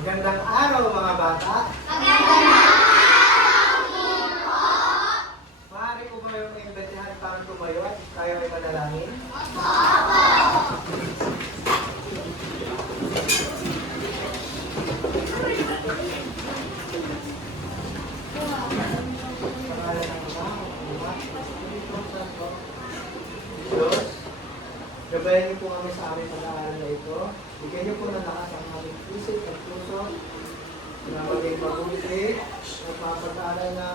Magandang araw mga bata. Magandang araw din po. Maaari ko ba yung imbitahan para tumayo at tayo ay manalangin? Pangalan ng Ama, Anak, Espiritu Santo. Diyos, gabayan niyo po kami sa aming pag-aaral na ito. Bigyan niyo po ng lakas ang aming isip at puso na maging mabuti at mapag-aaral na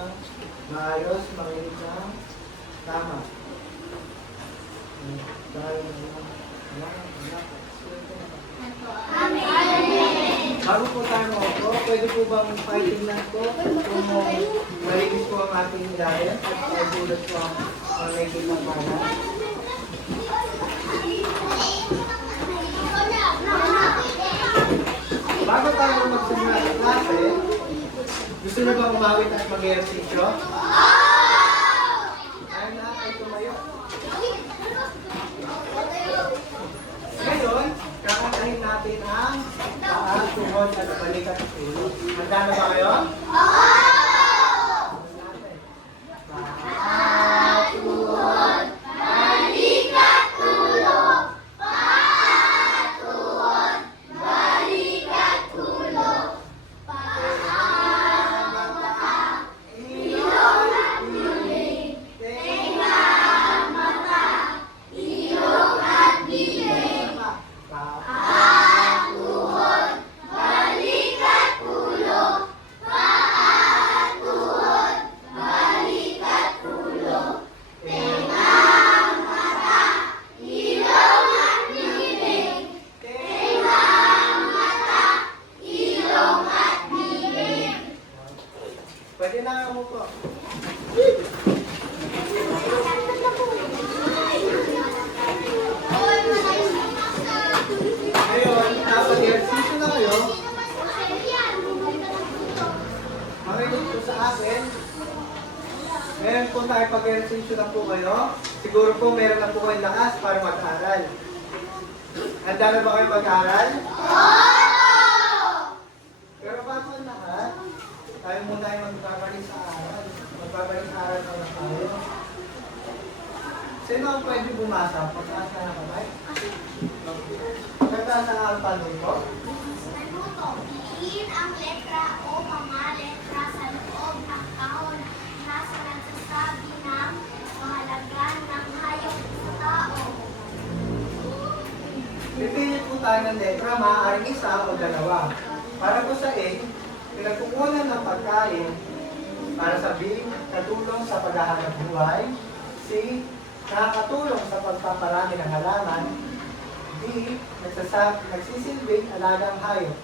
maayos, makinig na tama. Dahil anak, Amen. bago po tayo maupo, pwede po bang paitingnan ko kung malinis po ang ating ilayan at paisulat po ang nakikita mana? Bago tayo magsimula sa klase, gusto niyo ba umawit at mag-ehersisyo? Tayo na ay tumayo. Ngayon, kakantahin natin ang taas, tuhod at balikat at ulo. Handa na ba kayo? Taas, tuhod, Balikat ulo. Paa, tuhod. Balikat ulo. Paa, mata. Ilong at bibig. Tenga, mata. Ilong at bibig. Paa, tuhod. Balikat ulo. Paa, tuhod. Balikat ulo. Tenga, mata. Ilong at bibig. Tenga, mata. Ilong at bibig. Pwede na mo po. Ngayon, napag-ehersisyo na kayo. Makinig po sa akin. Meron po tayo pag-ehersisyo na po kayo. Siguro po meron na po kayong lakas para mag-aral. Handa na ba kayo mag-aral? Pero bago ang lahat, tayo muna ay magbabalik sa aral. Magbabalik sa aral na tayo. Sino ang pwede bumasa? Pagtaas na ng kamay? Pagtaas na ang tanong ko? Naluto, iin ang letra o mga letra sa loob ng kahon na sa nagsasabi ng kahalagan ng hayop sa tao. Pipili po tayo ng letra, maaaring isa o dalawa. Para po sa A, pinagkukunan ng pagkain para sa B, katulong sa paghahanap buhay. C, nakakatulong sa pagpaparami ng halaman. D, nagsisilbing alagang hayop.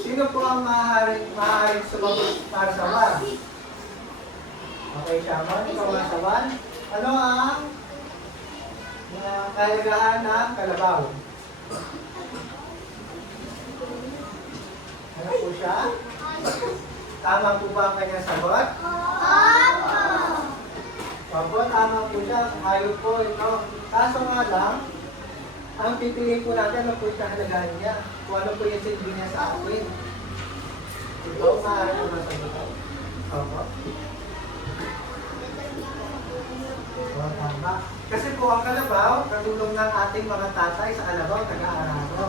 Sino po ang maaaring sumagot para sa 1? Okay, Shaman, ikaw nga sa 1. Ano ang kahalagahan ng kalabaw? Ano po siya? Tama po ba ang kanyang sagot? Opo, tama po siya. Hayop po ito. Kaso nga lang, ang pipiliin po natin ano po yung kahalagahan niya. Kung ano po yung silbi niya sa atin. Ito, maaari po masagot. Opo. O, tama. Kasi po ang kalabaw, katulong ng ating mga tatay sa kalabaw, nag-aararo.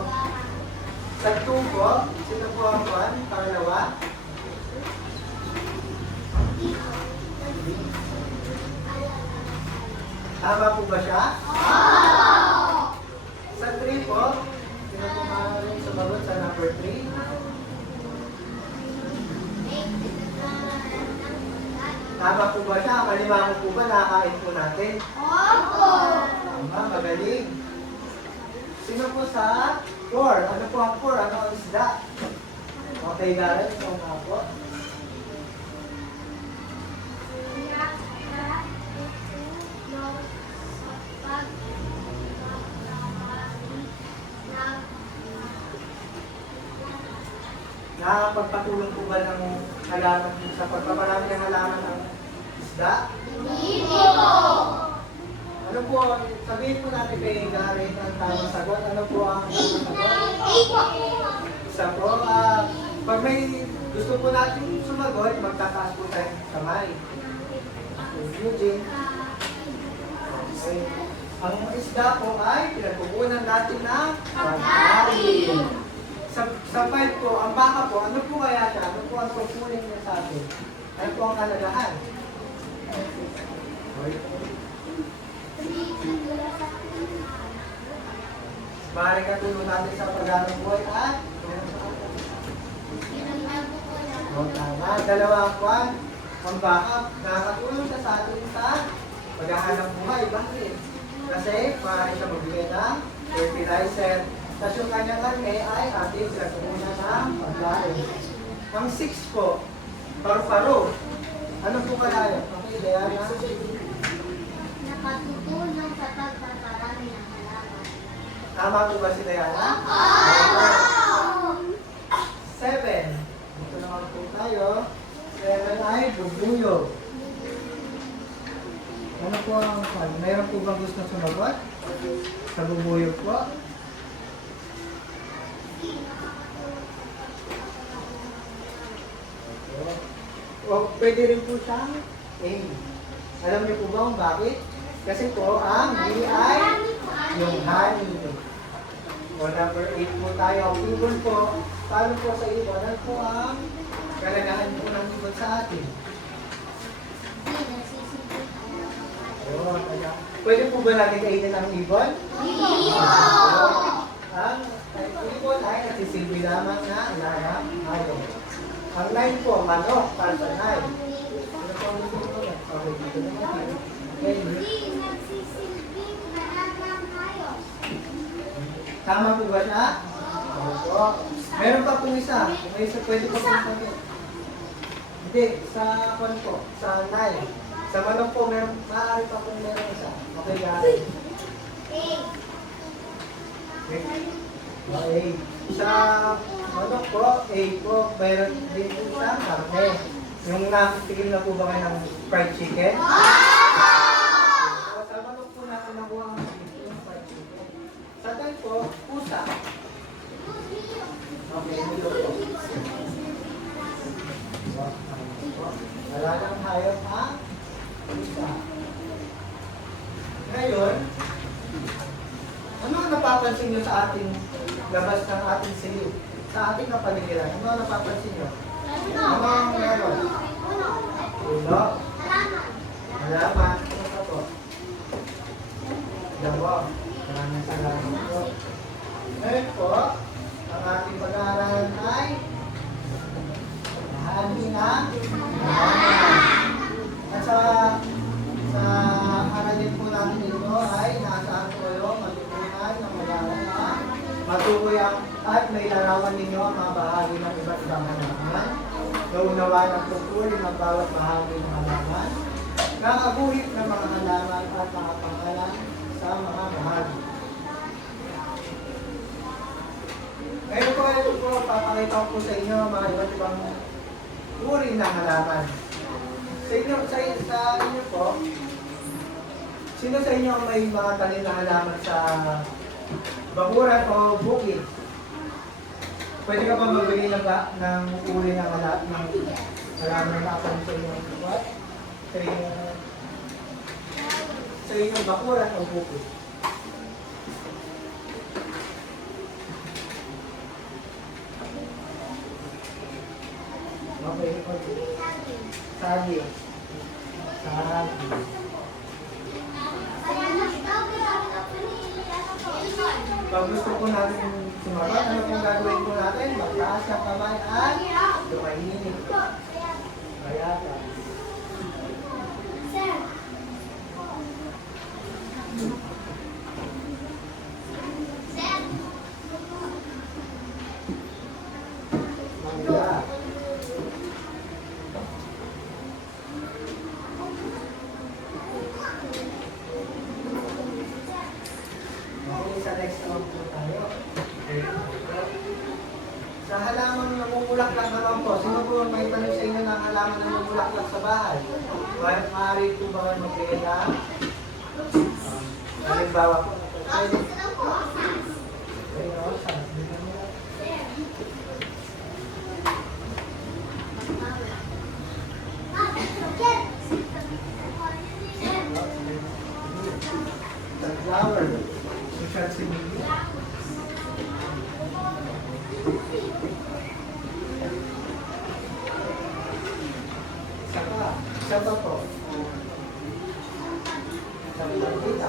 Sa tubo, sino po ang buwan? Pangalawa? Tama po ba siya? Sa 3 po, sino po maaaring sumagot sa number 3? Tama po ba siya? Malimango po ba nakakain po natin? Tama, magaling. Sino po sa 4? Ano po ang 4? Ano ang isda? Okay, Garen, ito nga po. Nakapagpatulong po ba ng halaman sa pagpaparami ng halaman ng isda? Hindi po. Ano po, sabihin po natin kay Garen ang tamang sagot. Ano po ang tamang sagot? Eight po. Isa po, may gusto po natin sumagot, magtataas po tayo ng kamay. Eugene. Okay. Ang isda po ay pinagkukunan natin ng pagkain. Sa 5 po, ang baka po, ano po kaya siya? Ano po ang kukunin niya sa atin? Ano po ang kalagahan? Okay. Maaaring katulong natin sa paghanap buhay at tama. Dalawang kwan, ang baka, nakakatulong siya sa atin sa paghahanap buhay. Bakit? Kasi maaaring siya magbigay ng fertilizer. Tapos yung kanyang karne ay ating pinagkukunan ng pagkain. Ang 6 po, paru-paro. Ano po kaya? Okay, Diana. Nakatutulong sa pagpaparami ng halaman. Tama po ba si Diana? 7. Dito naman po tayo. 7 ay bubuyog. Ano po ang mayroon po bang gusto sumagot? Sa bubuyog po? O, pwede rin po siyang A. Alam niyo po ba kung bakit? Kasi po ang B ay yung honey. O number 8 po tayo. Ang ibon po, paano po sa ibon? Ano po ang kalagahan po ng ibon sa atin? O, pwede po ba natin kainin ang ibon? Ang ibon ay nagsisilbi lamang na alagang hayop. Ang 9 po, manok para sa 9. Ano po ang ibon po? Okay, dito naman. Okay. Nagsisilbing halagang hayop. Tama po ba siya? Opo. Meron pa pong isa. May isa pwede pa pong sagot. Hindi, sa pan po, sa 9. Sa manok po, meron, maaari pa pong meron isa. Okay, guys. Okay. Sa manok po, A po, meron din po siya karne. Yung nakitigil na po ba kayo ng fried chicken? Sa manok po natin nakuha ang fried chicken. Sa 10 po, pusa. Okay, nilo po. Talagang hayop ang pusa. Ngayon, ano ang napapansin nyo sa ating labas ng ating silid? Sa ating kapaligiran, ano ang napapansin nyo? Ano ang meron? Ulo. Halaman. Ano pa po? Dabo. Maraming salamat po. Ngayon po, ang ating pag-aaralan ay bahagi ng at sa aralin po natin ito ay nasaan po yung matutunan ng mag-aaral na matukoy at may larawan ninyo ang mga bahagi ng iba't ibang halaman. Naunawa ng tungkulin ng bawat bahagi ng halaman. Nakaguhit ng mga halaman at mga pangalan sa mga bahagi. Ngayon po, ito po, papakita ko po sa inyo mga iba't ibang uri ng halaman. Sa inyo po, sino sa inyo ang may mga tanim na halaman sa bakuran o bukid? Pwede ka ba magbigay ng uri ng halaman na nakapag sa inyong what? Sa inyong bakuran o bukid? Okay, okay. Sagi. Pag gusto po natin sumagot, ano pong gagawin po natin? Magtaas ang kamay at tumahimik. Kaya ka. Mangga. Sa next round po tayo. Sa halaman na namumulaklak naman po, sino po may tanong sa inyo ng halaman na namumulaklak sa bahay? Maaari po ba kayo magbigay ng halimbawa po? Isa pa po. Isa pa kita.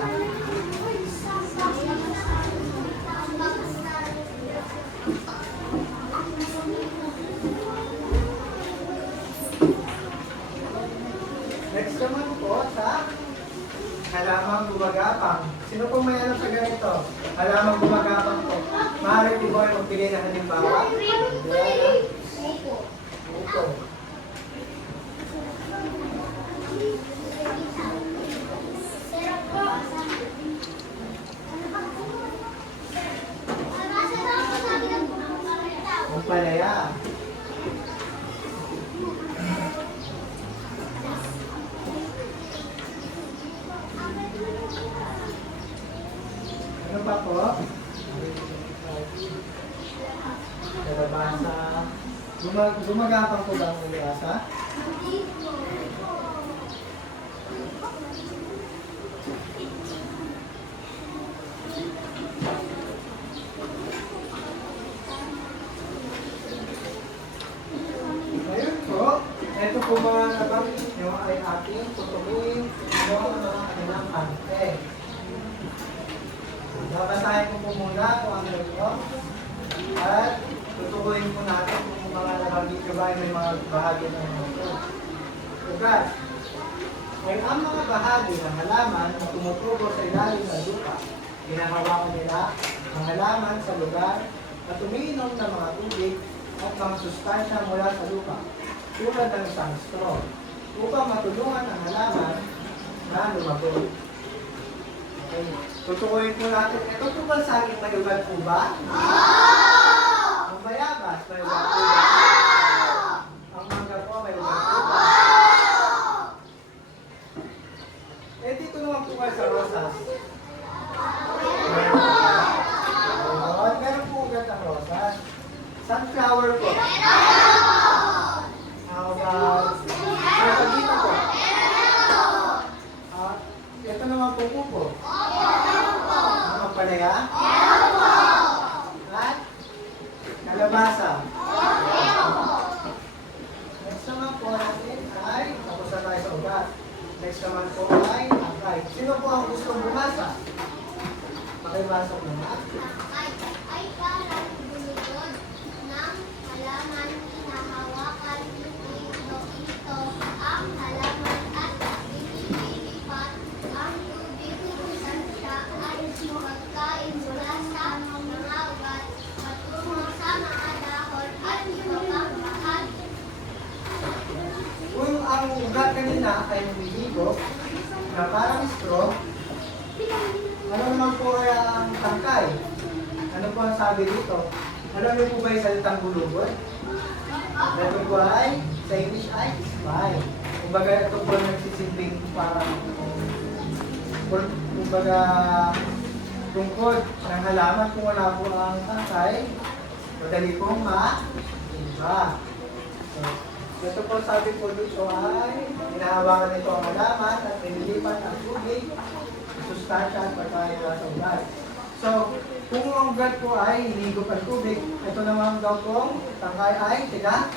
Next naman po sa halamang gumagapang. Sino pong may alam sa ganito? Halamang gumagapang po. Maaari di po ay magbigay ng halimbawa. Upo. Ang palaya. Ano pa po? Kalabasa. Gumagapang po ba ang kalabasa? Ngayon po, ito po mga nabanggit nyo ay ating tutuloy ang mga kanilang kante. Babasahin ko po muna kung ano ito. At tutuloyin po natin kung mga nabanggit nyo ba ay may mga bahagi ng ito. Ugat. Ay ang mga bahagi ng halaman na tumutubo sa ilalim ng lupa. Hinahawakan nila ang halaman sa lugar at umiinom ng mga tubig at mga sustansya mula sa lupa, tulad ng isang straw, upang matulungan ang halaman na lumago. Okay. Tutukoyin po natin, ito po ba sa akin may ugat po ba? Ang bayabas, may ugat po ba? Ang mangga po, may ugat po ba? Eh, dito naman po kayo sa rosas. Meron po ugat ang rosas. Sunflower po. How about sarpagita po? Ito naman po po. Ang palaya? At kalabasa? Next naman po natin ay, tapos na tayo sa ugat. Next naman po ay akay. Sino po ang gustong bumasa? Makibasok naman. Ay parang bulod ng halaman, hinahawakan ito ang halaman at pinipilipat ang tubig kung siya ay magkain mula sa mga ugat patungo sa mga dahon at iba pang bahagi. Kung ang ugat kanina ay humihigo na parang straw, ano naman po kaya ang tangkay? Ano po ang sabi dito? Alam niyo po ba yung salitang bulugot? Ito po ay, sa English ay spy. Kumbaga ito po nagsisilbing parang, kumbaga, tungkod ng halaman kung wala po ang tangkay, madali pong ma-iba. So, ito po sabi po dito ay, hinahawakan nito ang halaman at pinilipat ang tubig, sustansya at pagkain nila sa ugat. So, kung ang ugat po ay hinigop ang tubig, ito naman daw pong tangkay ay sila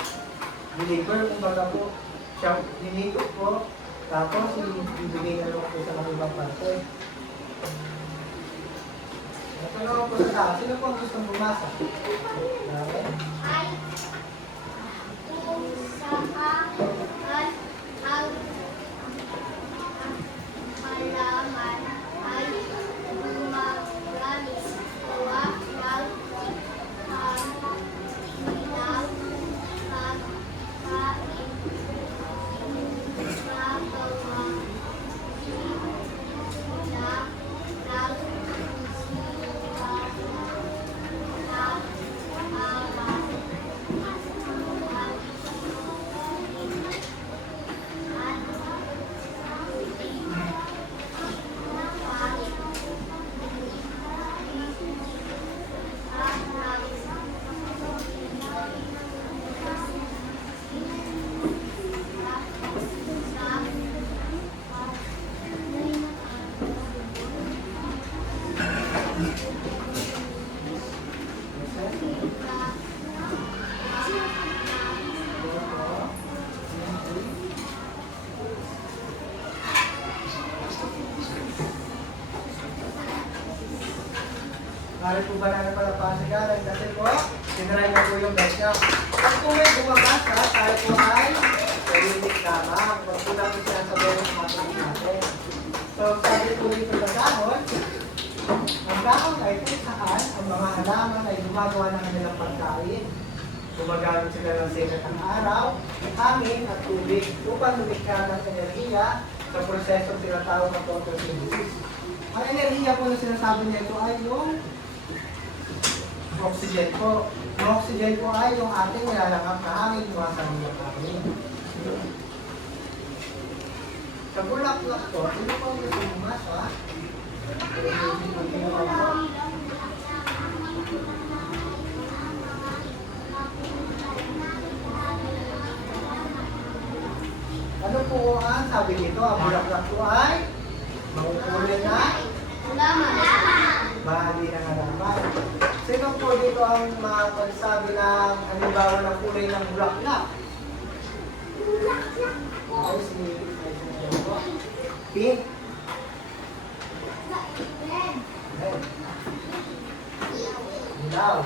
deliver, kumbaga po siya hinigop po, tapos ibigay na lang po sa mga ibang parte. Ito naman po sa tao. Sino po ang gustong bumasa? Okay. Ay kung saan ang halaman ay gumagalis gawa ng kanilang pagkain nagawa sila ng Bakit po ba nanapalapasigaran? Kasi po, tinry na po yung best niya. Pag po may bumakas ha, tayo po ay tahimik lamang. Pag po namin sinasabihin ng mga tuloy natin. So, sabi po dito sa dahon, ang dahon ay kung saan ang mga halaman ay gumagawa ng kanilang pagkain. Gumagamit sila ng sikat ng araw, hangin at tubig upang lumikha ng enerhiya sa prosesong tinatawag na photosynthesis. Ang enerhiya po na sinasabi nito ay yung oxygen po. Yung oxygen po ay yung ating nilalangap na hangin mula sa mga hangin. Sa bulaklak po, hindi po ang gusto bumas, ha? Ano po ang sabi nito? Ang bulaklak po ay makukulay na bahagi ng halaman. Sino po dito ang magsabi ng halimbawa ng kulay ng bulaklak? Ay, si pink. Red. Dilaw.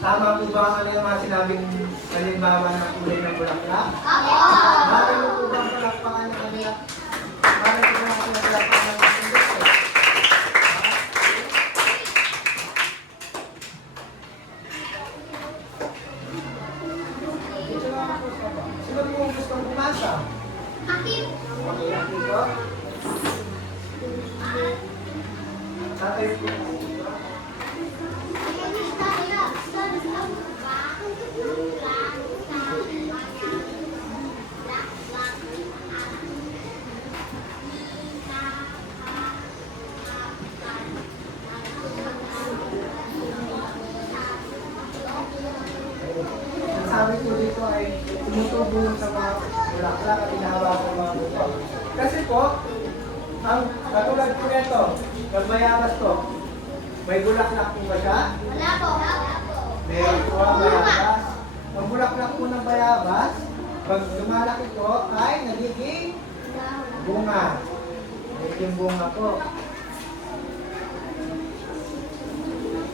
Tama po ba ang yung mga sinabing halimbawa ng kulay ng bulaklak? Bakit po ba ang palakpakan ng kanila? Bakit po ba ang palakpakan ng kanila? Sino po ang gustong bumasa? Okay, dito. Tatay po. Ang sabi ko dito ay tumutubo sa mga bulaklak at inahawa ko mga buto. Kasi po, ang katulad po nito, nagbayabas to, may bulaklak po ba siya? Meron po ang bayabas. Ang bulaklak po ng bayabas, pag lumalaki po ay nagiging bunga. Nagiging bunga po.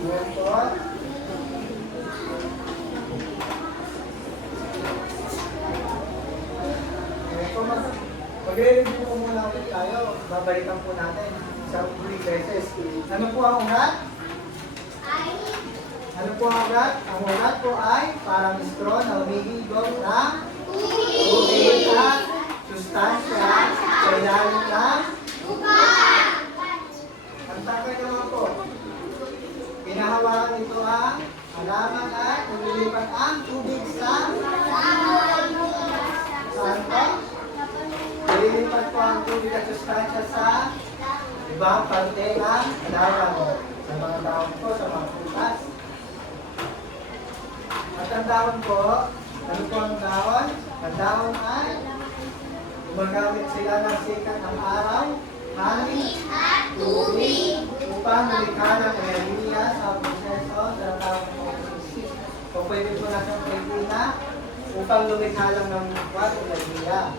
Meron po. Mag-review po muna ulit tayo. Babalikan po natin sa ulit beses. Ano po ang ugat? Ano po ang ugat? Ang ugat po ay parang straw na humihigop ng tubig at sustansya sa ilalim ng ang takay naman po. Pinahawakan ito ang halaman at lumilipat ang tubig sa saan po? Lilipat po ang tubig at sustansya sa ibang parte ng halaman. Sa mga dahon po, sa mga prutas. At ang dahon po, ano po ang dahon? Ang dahon ay gumagamit sila ng sikat ng araw, hangin, tubig, upang lumikha ng enerhiya sa proseso sa tawag ng photosynthesis. So pwede po na siyang pwede upang lumikha lang ng enerhiya.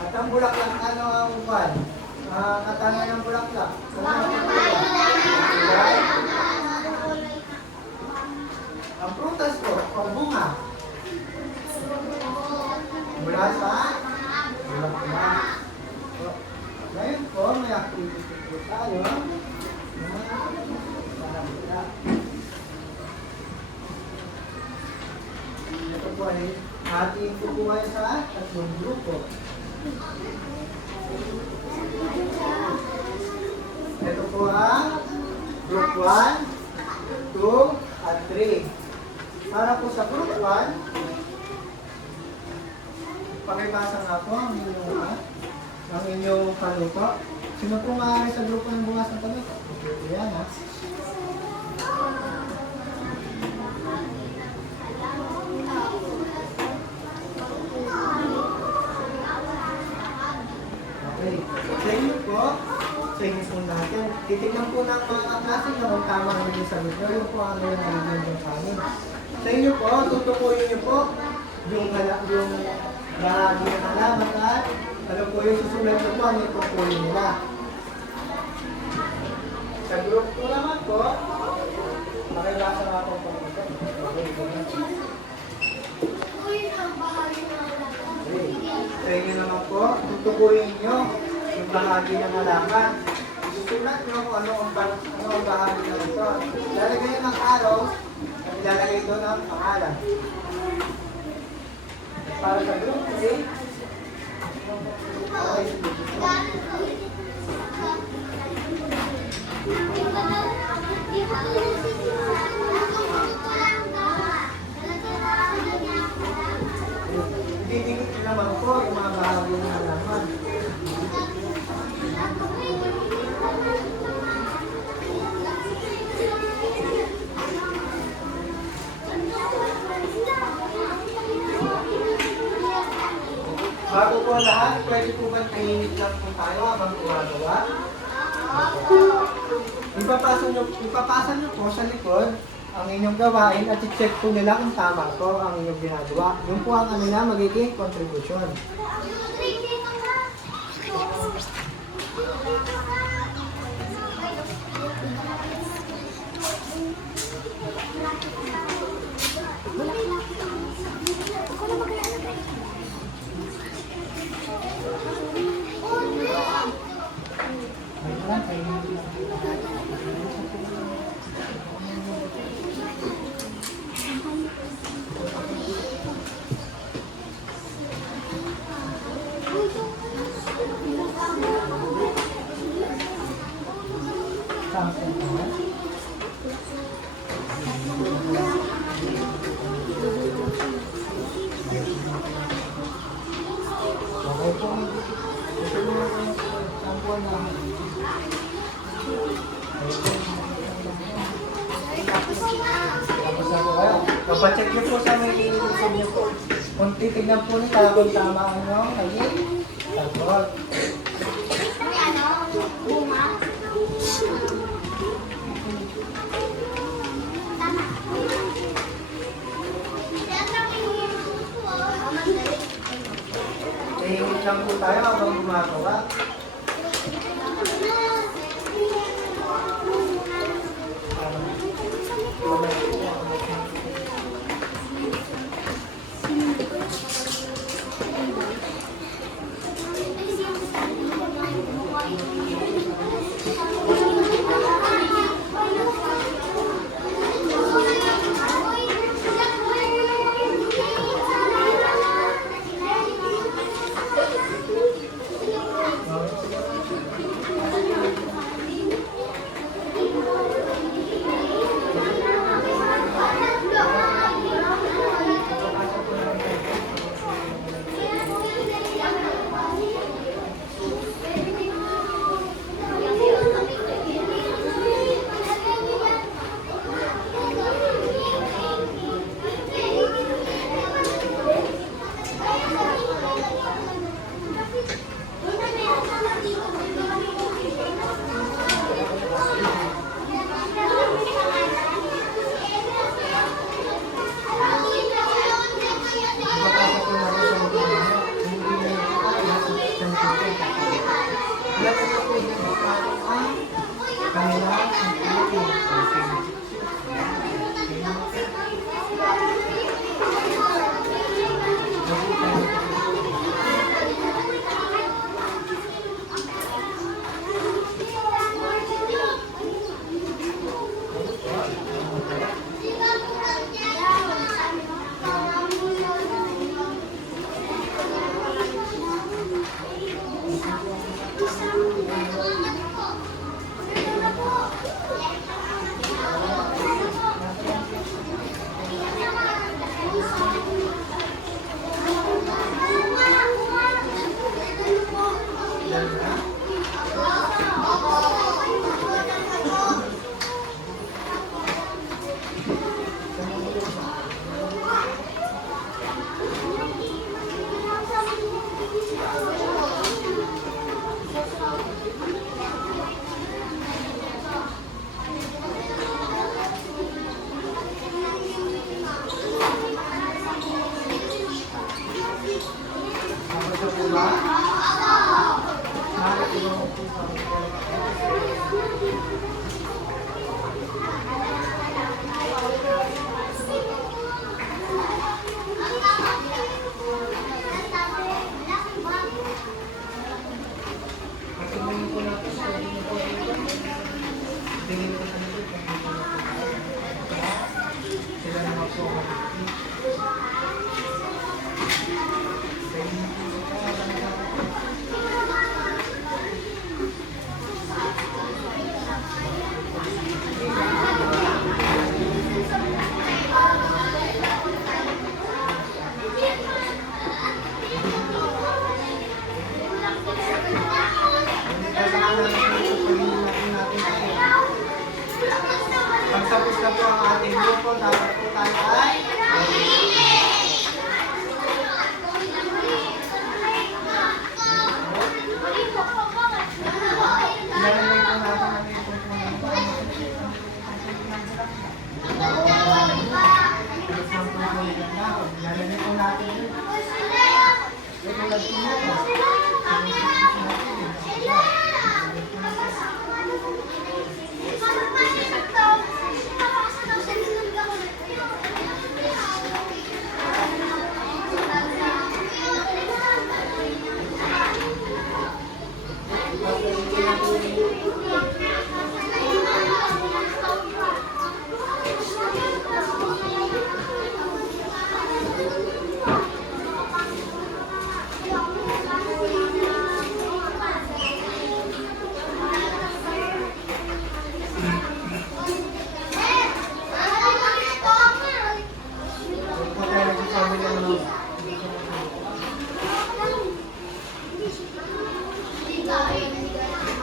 At ang bulaklak, ano ang upan? Katangan ng bulaklak. Ang prutas po, ang bunga. Mula sa bulaklak. So, ngayon po, may activity po tayo. Ito po ay ating kukuha sa tatlong grupo. Ito po ang group 1, 2, at 3. Para po sa group 1, pakibasa nga po ang inyong paluto. Sino po maaari sa grupo ng bukas ng paluto? Ayan ha. Okay. Sa inyo po, sa inyo po natin, titignan po ng mga klase na kung tama ang inyong sagot nyo. Yung po ang inyong nalagyan yung kanin. Sa inyo po, tutukuyin nyo po yung bahagi ng halaman at ano po yung susulat nyo po, ano yung tukuyin nila. Sa group 2 naman po, makilasa nga po po ito. Sa inyo naman po, tutukuyin nyo yung bahagi ng halaman. Isusulat nyo kung ano ang bahagi ng ito. Lalagay ng araw at ilalagay doon ang pangalan. Para sa group 3, didikit naman po yung mga bahagi ng halaman. Bago po lahat, pwede po ba tingin lang po tayo habang gumagawa? Ipapasa nyo po sa likod ang inyong gawain at i-check po nila kung tama po ang inyong ginagawa. Yun po ang ano na magiging contribution. Okay po. Ito yung sample na. Tapos na po kayo. Papacheck niyo po sa may ilusog niyo po. Kung titignan po nila kung tama ang inyong kayin. Tapos. Tingin lang po tayo habang gumagawa. Pagtapos na po ang ating grupo, dapat po tayo ay ilalagay po natin ang ipon po ng ilalagay po natin yun. Ilalagay po natin.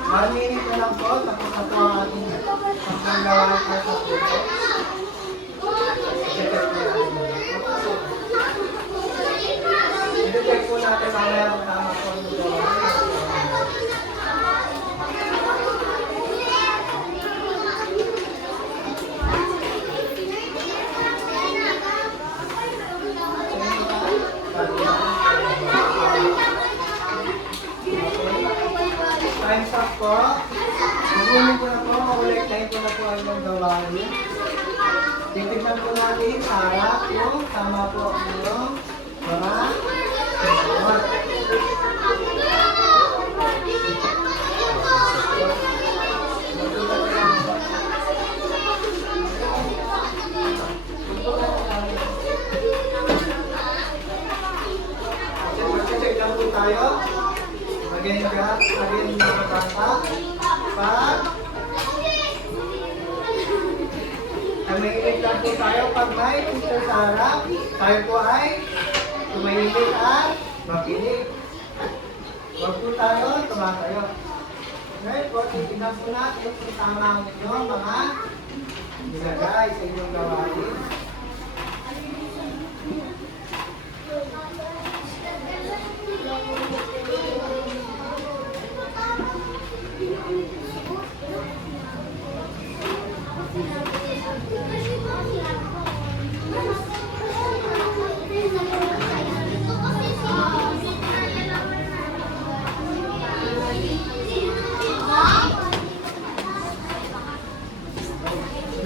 Maraming ko lang po, tapos na po ang ating pagkagawa ko sa puso. I-detect po natin mamaya ang tama po ang gawa. Time's up po. Magunin ko na po, makuliktahin ko na po ang inyong gawain. Titignan po natin sa harap kung tama po ang inyong mga gawa. Check lang po tayo. Again mga bata. Pag tumahilig lang po tayo pag may teacher sa harap, tayo po ay tumahilig at makinig. Huwag po tayo tumatayo. Okay, po, titignan po natin kung tama ang inyong mga nilagay sa inyong gawain.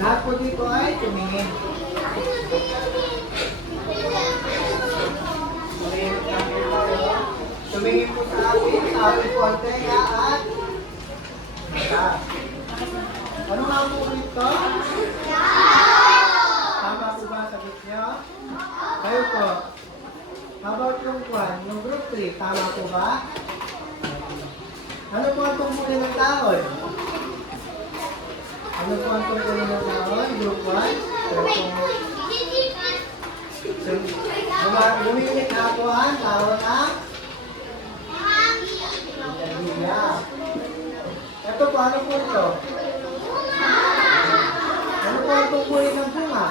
Lahat po dito ay tumingin. Tumingin po sa akin po ang tenga at mata. Ano nga po ito? Tama po ba ang sagot niyo? Kayo po. How about yung kwan? Yung group 3, tama po ba? Ano po ang tungkulin ng taon? Ano po ang tungkulin ng taon? Group 1? Lumilit na po ang taon ng ito po, ano po ito? Ano po ang tungkulin ng bunga?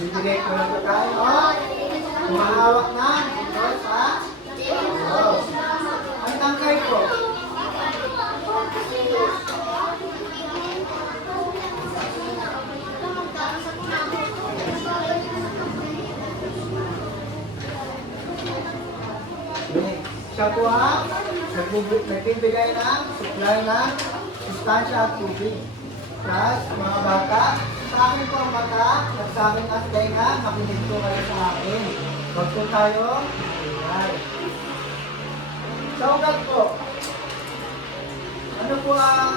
Bibigay ko ng pagkain o umahawak na ito sa ang tangkay ko. Siya po ang nagbibigay ng supply ng sustansya at tubig. Plus, mga bata, sa akin po ang mata, at sa akin ang tenga, makinig po kayo sa akin. Huwag po tayo, ayan. Sa ugat po, ano po ang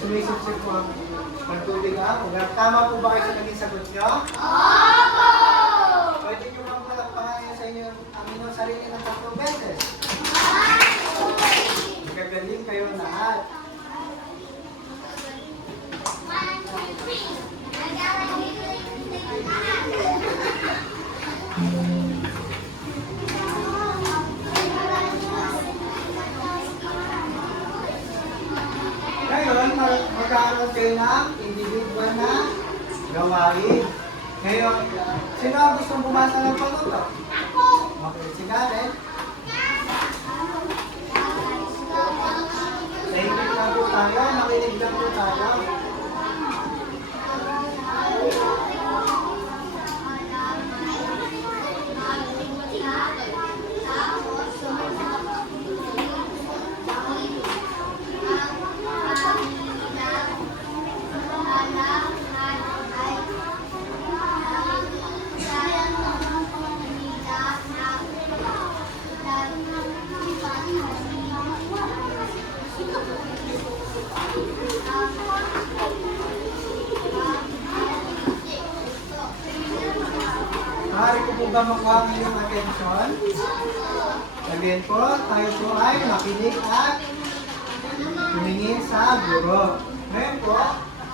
sumisipsip po ang tubig ako. Tama po ba kayo sa naging sagot nyo? Opo! Pwede nyo bang palakpakan sa inyo ang inyong sarili ng 3 beses? Gagaling kayo lahat. magkakaroon kayo ng individual na gawain. Ngayon, sino ang gustong bumasa ng panuto? Okay, si Karen. Nahihigit lang po tayo, makinig lang po tayo. Maaari ko po ba makuha ang inyong atensyon? Again po, tayo po ay makinig at tumingin sa guro. Ngayon po,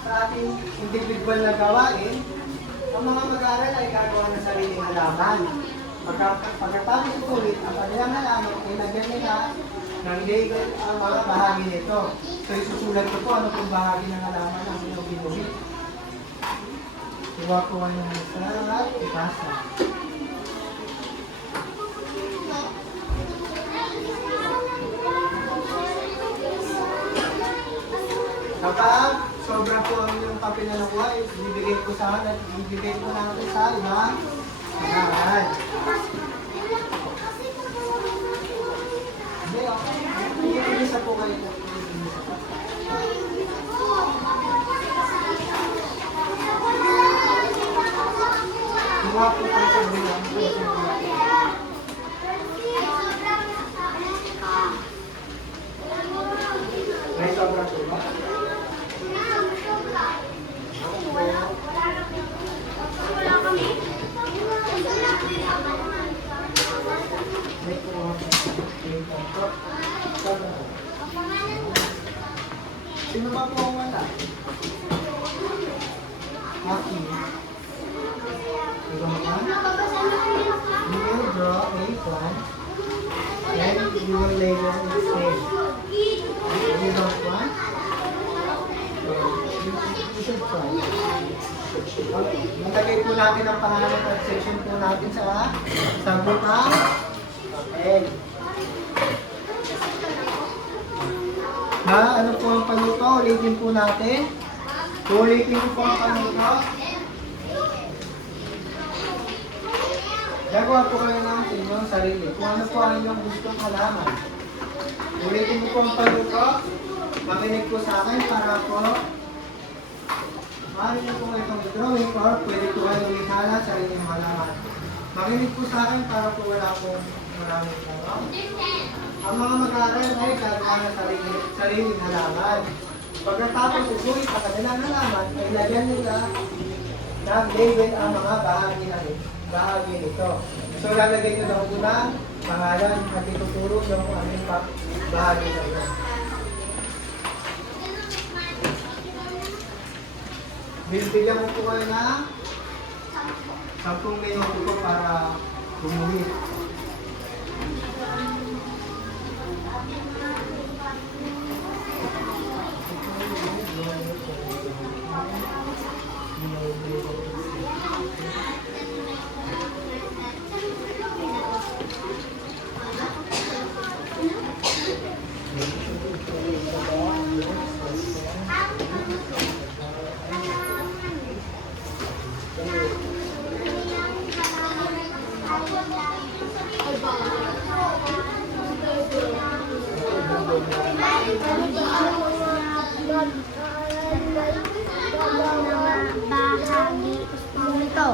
sa ating individual na gawain, ang mga mag-aaral ay gagawa ng sariling halaman. Pagkatapos ulit, ang kanilang halaman ay nagyan nila ng label ang mga bahagi nito. So isusulat ko po ano pong bahagi ng halaman ang inyong binuhin. Iwa ko ang isa at ipasa. Kapag sobra po ang inyong papel na nakuha, ibibigay ko sa akin at ibibigay ko natin sa ibang mag-aaral. Hindi, okay. Iisa po kayo. Iwa po kayo sa bilang. May sobra po ba? Sino ba po ang wala? Aki. Ikaw ba? You will draw a plan and you will label its name. You don't want? You should try. Okay. Nalagay po natin ang pangalan at section po natin sa butang. Okay. Na ano po ang panuto? Ulitin po natin. Ulitin po ang panuto. Gagawa po kayo ng inyong sarili. Kung ano po ang inyong gustong halaman. Ulitin po ang panuto. Makinig po sa akin para po maaari niyo po itong drawing or pwede po kayo lumikhala sa inyong halaman. Makinig po sa akin para po wala pong maraming tanong. Ang mga mag-aaral ay gagawa ng sariling halaman. Pagkatapos usulit sa kanilang halaman, ay lagyan nila ng label ang mga bahagi nito. So lalagay nyo daw ito ng pangalan at ituturo nyo kung ano yung bahagi na ito. Bibigyan mo po kayo ng 10 minuto po para bumulit. Bahagi ito.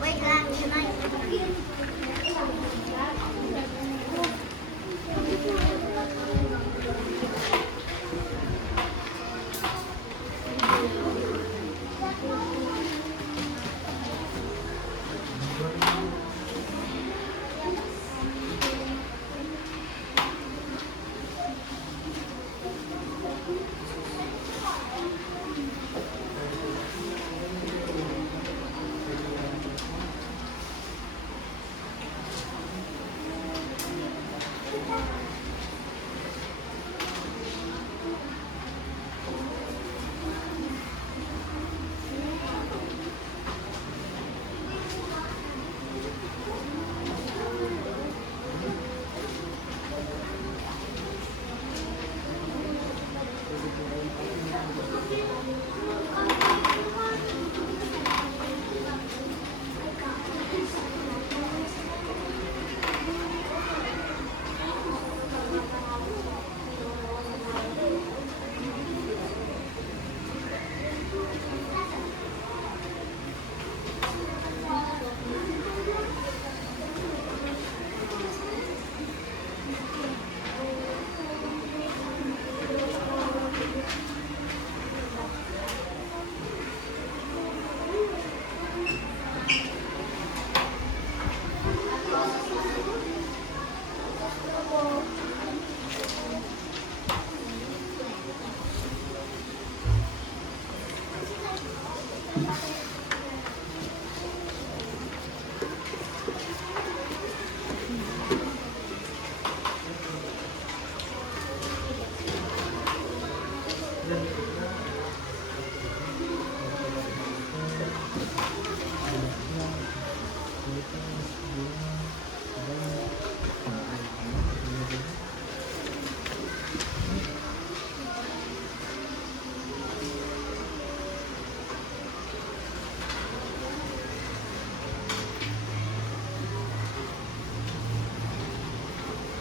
Wait lang, sinay.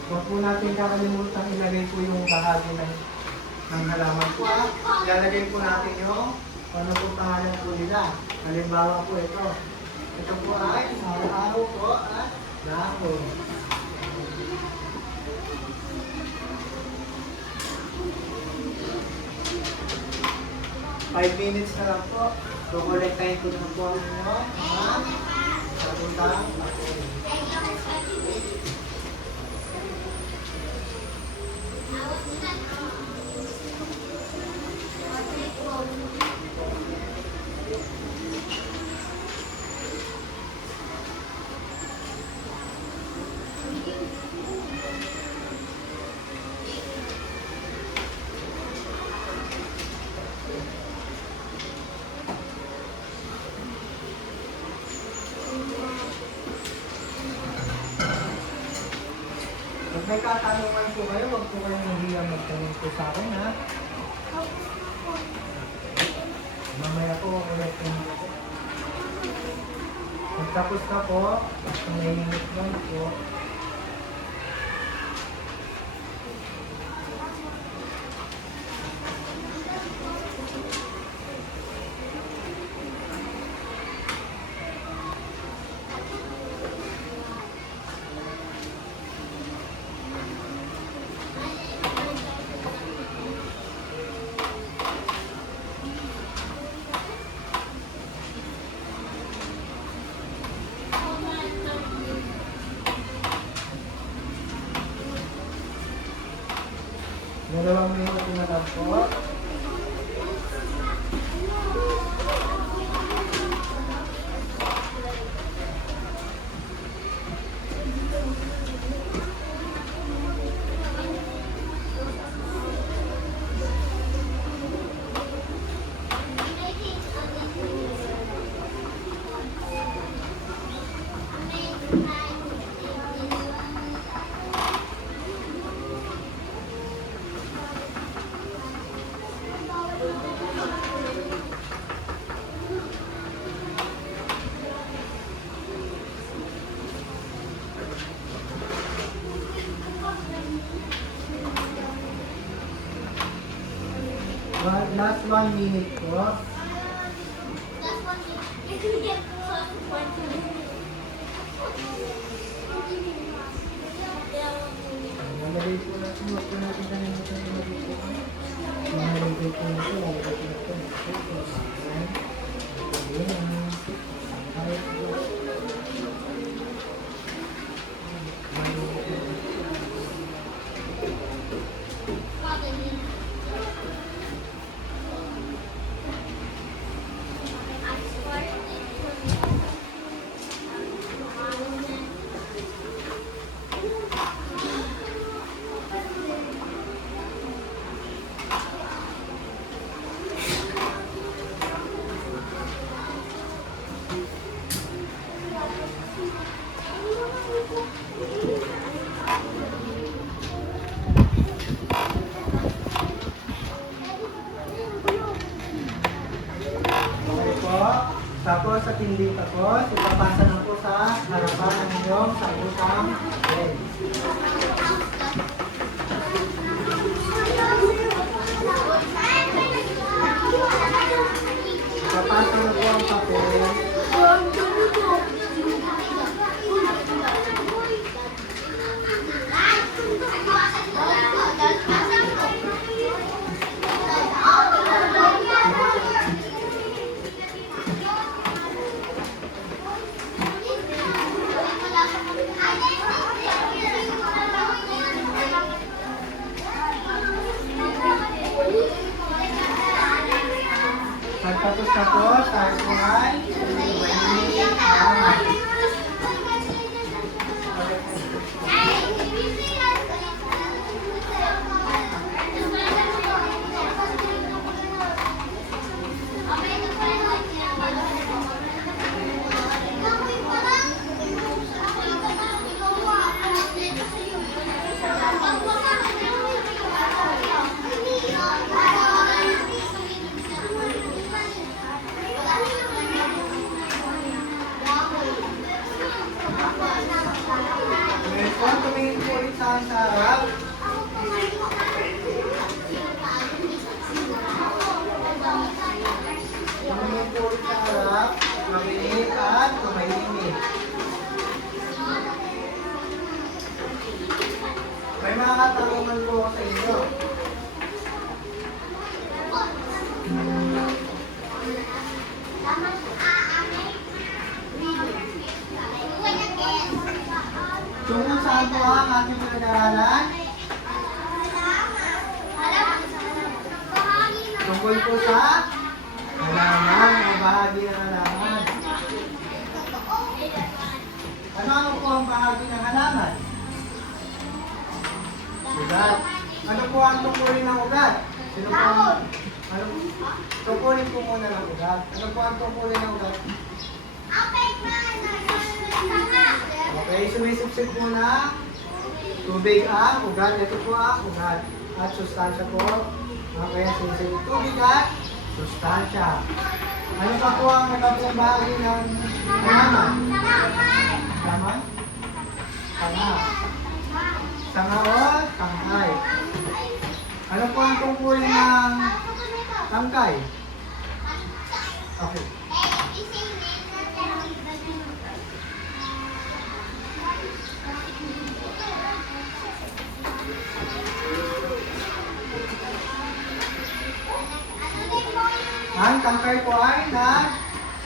Huwag po natin kakalimutan ilagay po yung bahagi ng halaman po. Ilalagay po natin yung ano po pangalan po nila. Halimbawa po ito. Ito po ay araw po at dahon. 5 minutes na lang po. Kukolektahin ko na po ang inyo. Sa utang. Pag may katanungan po kayo, huwag po kayong mahiyang magtanong po sa akin, ha? Mamaya po, ulit po. Pagtapos na po, kung nahihingit lang po, dalawang minuto na lang po. Last 1 minute po. Nalagay po natin, huwag po natin kalimutan yung nalagay po. Nalagay po natin, nalagay po natin. Okay po. Tapos sa tindi tapos, ipapasa na po sa harapan ng inyong sangutang bed. Ipapasa na po ang papel. Pagkatapos tayo po ay kung tumingin po ulit sa harap. Tumingin po ulit sa harap, makinig at tumahimik. May mga katanungan po ako sa inyo. Tungkol saan po ang ating pinag-aralan? Tungkol po sa halaman o bahagi ng halaman. Ano po ang bahagi ng halaman? Ugat. Ano po ang tungkulin ng ugat? Sino po ang... Ano? Tungkulin po muna ng ugat. Ano po ang tungkulin ng ugat? Okay, sumisipsip muna. Tubig ang ugat. Ito po ang ugat. At sustansya po. Okay, sumisipsip. Tubig at sustansya. Ano pa po ang nagkapong bahagi ng halaman? Tama? Tama. Tanga o tangkay. Ano po ang tungkulin ng tangkay? Okay. Ang tangkay po ay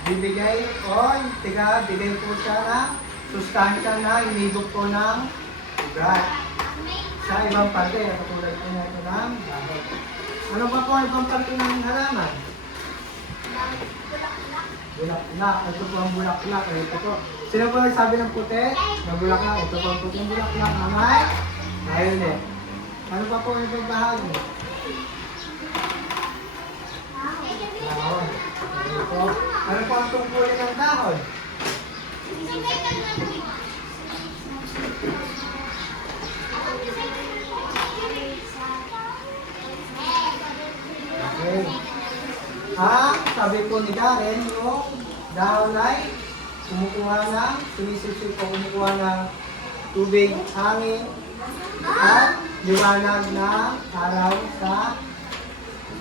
bibigay o bigay po siya ng sustansya na inibog po ng ugat sa ibang parte, katulad po nito ng dahon. Ano pa po ang ibang parte ng halaman? Bulaklak. Ito po ang bulaklak. Ito po. Sino po nagsabi ng puti? Ng bulaklak. Ito po ang puting bulaklak. Namay? Violet. Ano pa po ang ibang bahagi? Dahon. Ito. Ano po ang tungkulin ng dahon? Okay. Sabi po ni Karen, yung dahon ay sumisipsip po kumukuha ng tubig, hangin, at liwanag ng araw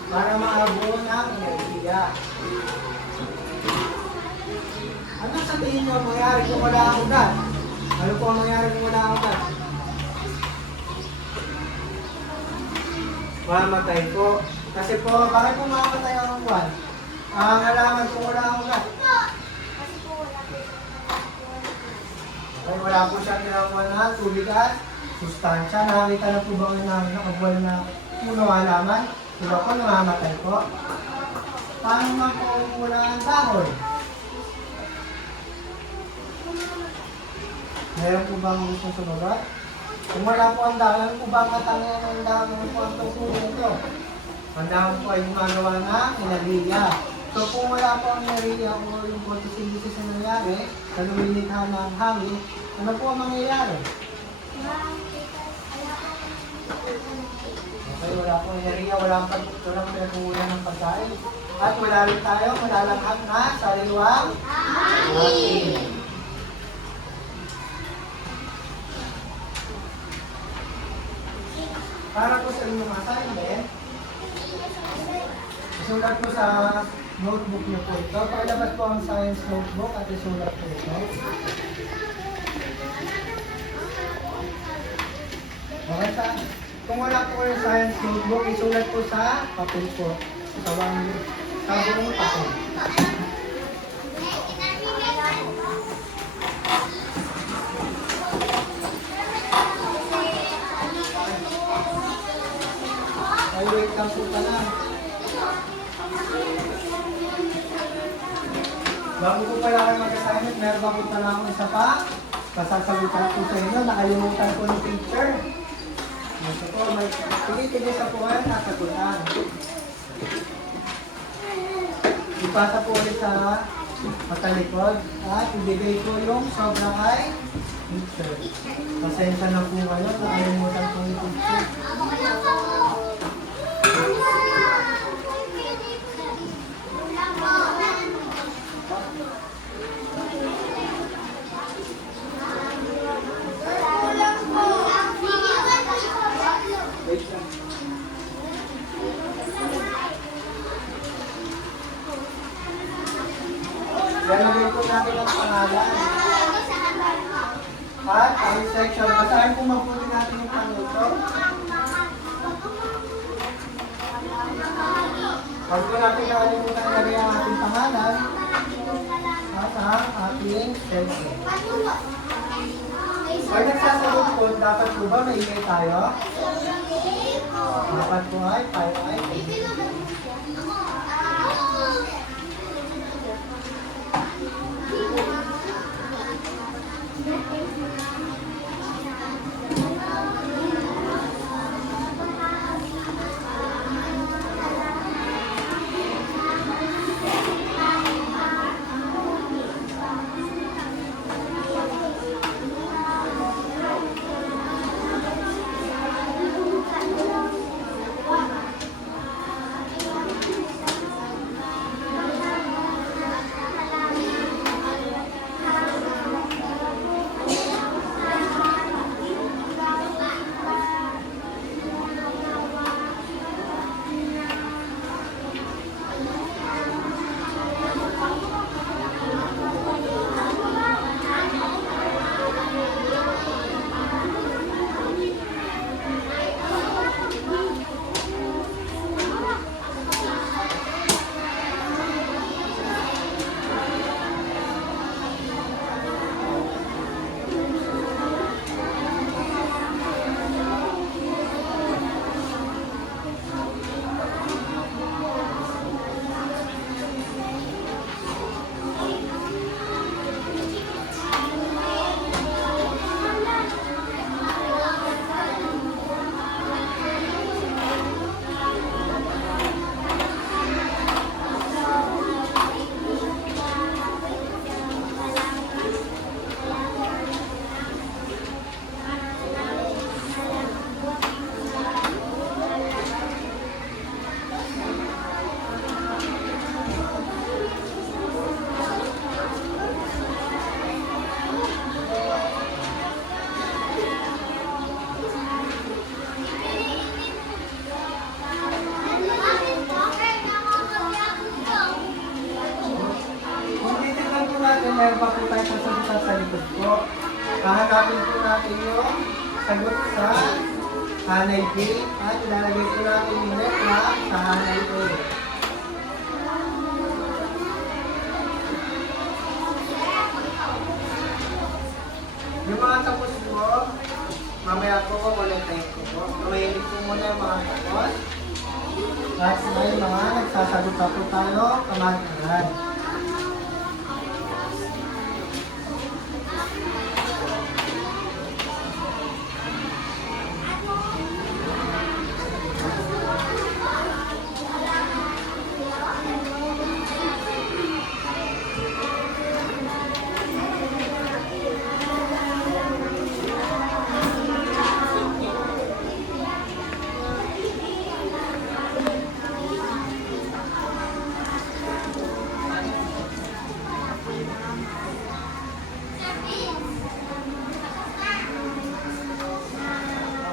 para maabo ng enerhiya. Ano sa tingin nyo ang mangyari kung wala ang ugat? Ano po ang mangyari kung wala ang ugat? Mamatay po. Kasi po, bakit po mamatay ang ugat? Ang alaman kung wala ang ugat. Ay, wala po siyang ginawa na tubig at sustansya. Nakakita na po ba ngayon namin nakabuwal na puno halaman? Diba po, namamatay po. Paano man po wala ang dahon? Meron po bang gusto sumagot? Kung wala po ang dahon, ano po ba ang katangian ng dahon ng po ang tungkulin ito? Ang dahon po ay gumagawa ng enerhiya. So kung wala po ang enerhiya o yung photosynthesis na nangyari, sa lumilikha ng hangin, ano po ang mangyayari? Okay, wala po enerhiya, walang pinatulan ng pagkain. At wala rin tayo malalanghap na sariwang hangin. Para po sa inyong assignment, isulat po sa notebook niyo po ito. Pailabas po ang science notebook at isulat po ito. Okay, kung wala po yung science notebook, isulat po sa papel po. Sa buong papel. Ay, wait lang po pala. Bago po pala kayo mag-assignment, meron pa po pala akong isa pa. Pasasagutan po sa inyo, nakalimutan po ng teacher. Ito po, may tigil-tigil sa po kayo, nasagutan. Ipasa po ulit sa matalikod at ibigay po yung sobra kay teacher. Pasensya na po kayo, nakalimutan po yung teacher. Wait lang. Lalagay po natin ang pangalan. At ang section, basahin po mabuti natin yung panguto. Pag po natin nakalimutan ilagay ang ating pangalan at ang ating section. Pag nagsasagot po, dapat po ba maingay tayo? Dapat po ay tayo ay natin, meron pa po tayo sasagutan sa likod po. Hahanapin po natin yung sagot sa hanay B at ilalagay po natin yung letra sa hanay A. Yung mga tapos po, mamaya po ko ulit ko po. Mahilig po muna yung mga tapos. At may mga nagsasagot pa po tayo, kamantaran.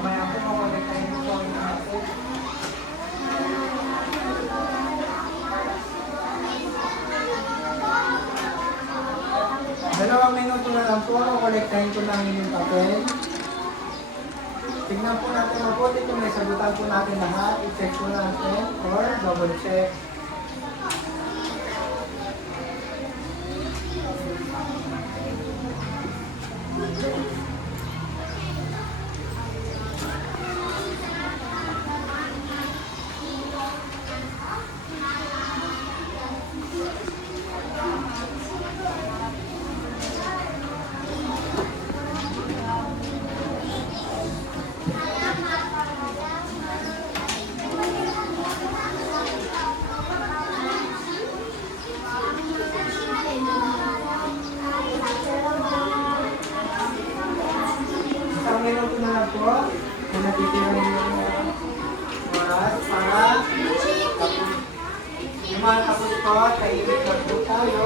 Mamaya po makulit tayo ng phone natin. Dalawang minuto na lang po, kukolektahin ko lang yung papel. Tignan po natin mabuti kung may sagutan po natin lahat. I-check po natin or double check. Isang minuto na lang po. Kung natitira yung oras para yung mga tapos po, tahimik lang po tayo.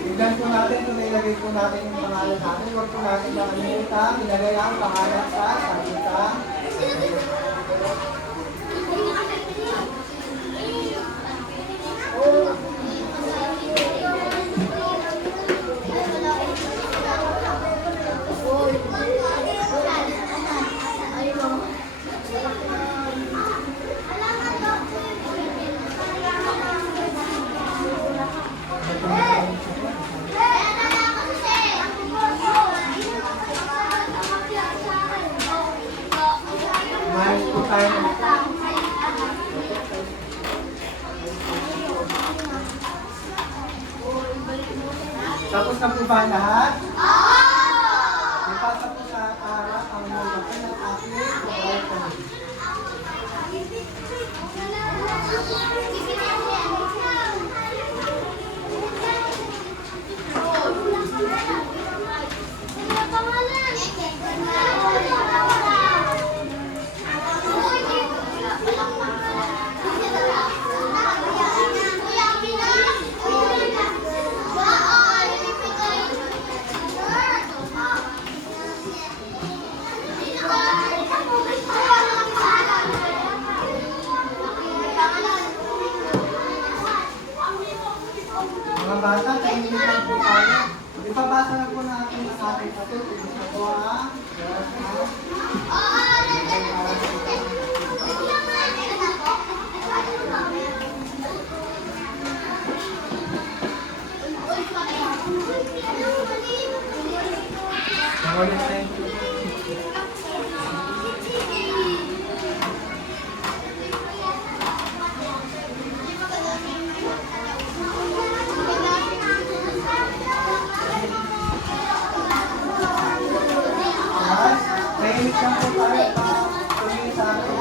Tignan po natin kung nilagay po natin yung pangalan natin. Huwag po natin nakalimutan. Ilagay ang pangalan sa sagutan. Mayroon po tayo ng tapos na po ba lahat? Ipasa po sa harap ang mga ng aking PowerPoint. Mga bata, tahimik lang po tayo. Ipabasa na po natin ang ating papel. Gusto ko ha? Thank you. Tahimik lang po tayo para tumingin sa akin.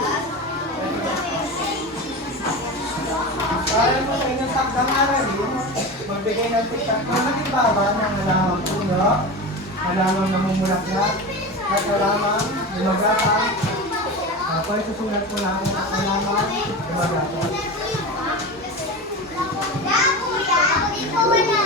Para mo kayo ng takdang aralin, magbigay ng tiktak na nakibawa ng halamang puno, halamang namumulaklak, at halamang lumagapang. Pwede susulat po namin ang halamang lumagapang. kuya. Ako dito wala.